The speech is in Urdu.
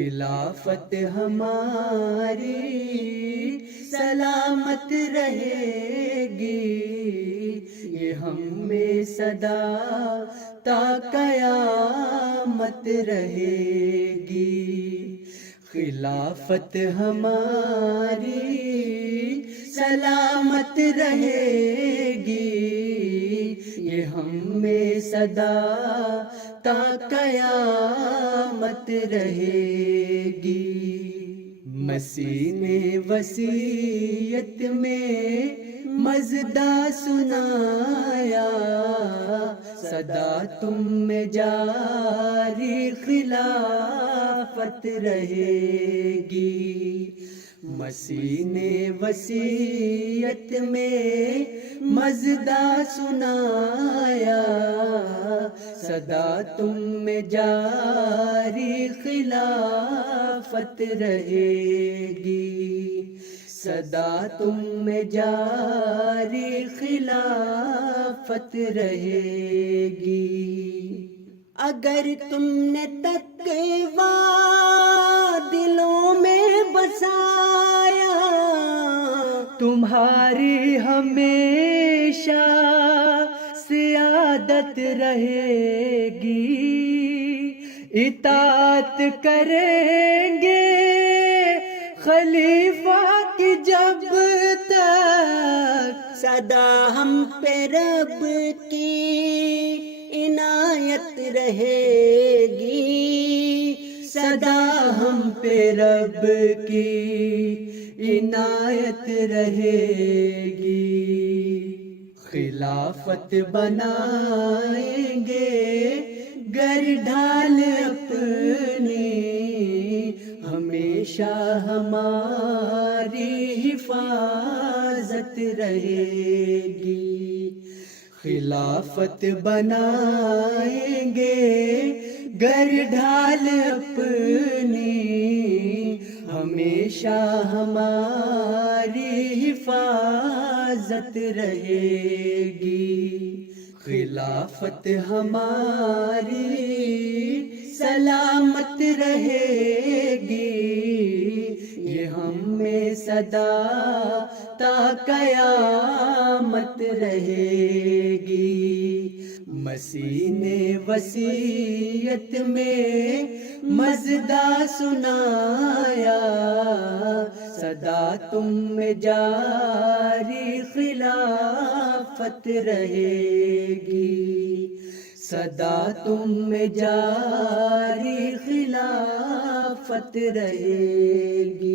خلافت ہماری سلامت رہے گی، یہ ہم میں صدا تا قیامت رہے گی۔ خلافت ہماری سلامت رہے گی، یہ ہم میں صدا تا قیامت رہے گی۔ مسیح نے وصیت میں مژدہ سنایا، صدا تم میں جاری خلافت رہے گی۔ مسیح نے وصیت میں مژدہ سنایا، صدا تم میں جاری خلافت رہے گی، صدا تم میں جاری خلافت رہے گی۔ اگر تم نے تقویٰ دلوں میں بسایا، تمہاری ہمیشہ سعادت رہے گی۔ اطاعت کریں گے خلیفہ کی جب تک، صدا ہم پہ رب کی عنایت رہے گی، صدا ہم پہ رب کی عنایت رہے گی۔ خلافت بنائیں گے گر ڈھال اپنی، ہمیشہ ہماری حفاظت رہے گی۔ خلافت بنائیں گے گر ڈھال اپنی، ہمیشہ ہماری حفاظت رہے گی۔ خلافت ہماری سلامت رہے گی، یہ ہم میں صدا تا قیامت رہے گی۔ مسیح نے وصیت میں مژدہ سنایا، صدا تم میں جاری خلافت رہے گی، صدا تم میں جاری خلافت رہے گی۔